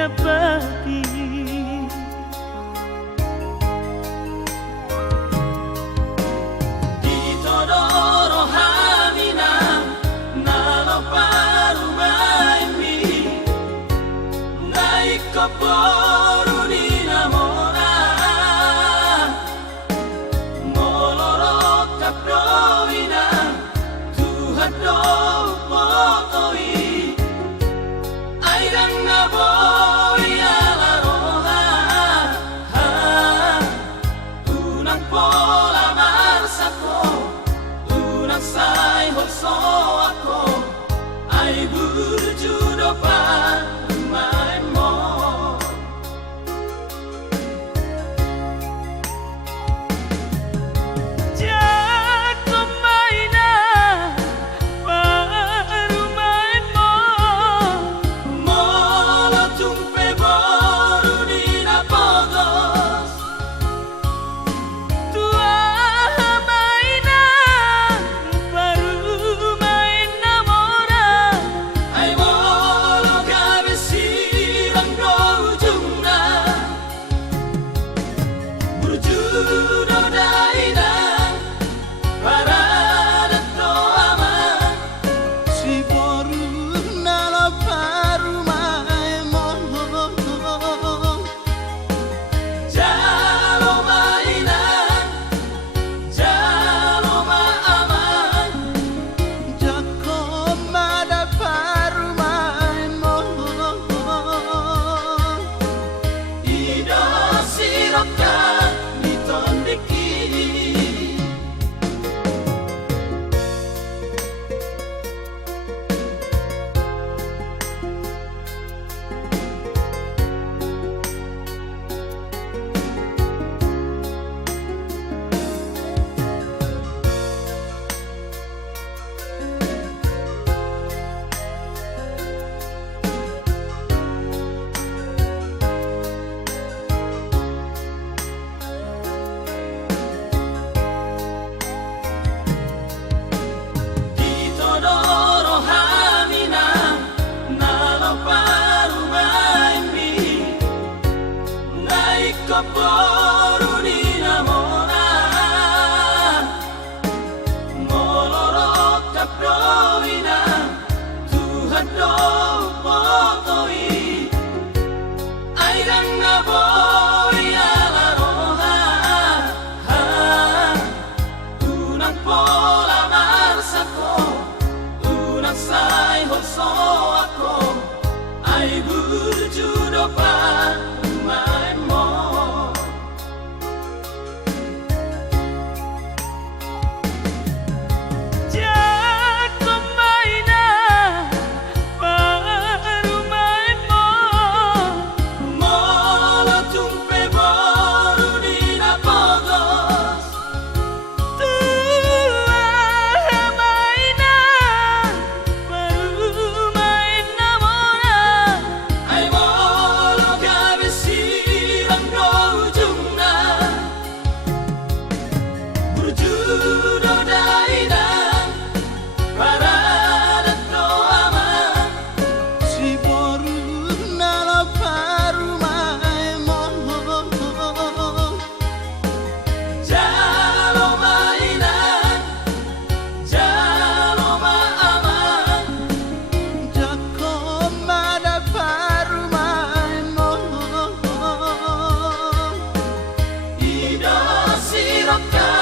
setiap pagi. Di Todoro Hamina nalo paru maimi naik ke boru di namora molorot kaproina Tuhan do potoi airang naboy ala roha unang pola marsako unang say holso ako ay burjudo pa main mo boru di namora molorot kaproina Tuhan do potoi airang naboy ala roha unang pola marsako unang say holso ako ay burjudo pa main mo Rock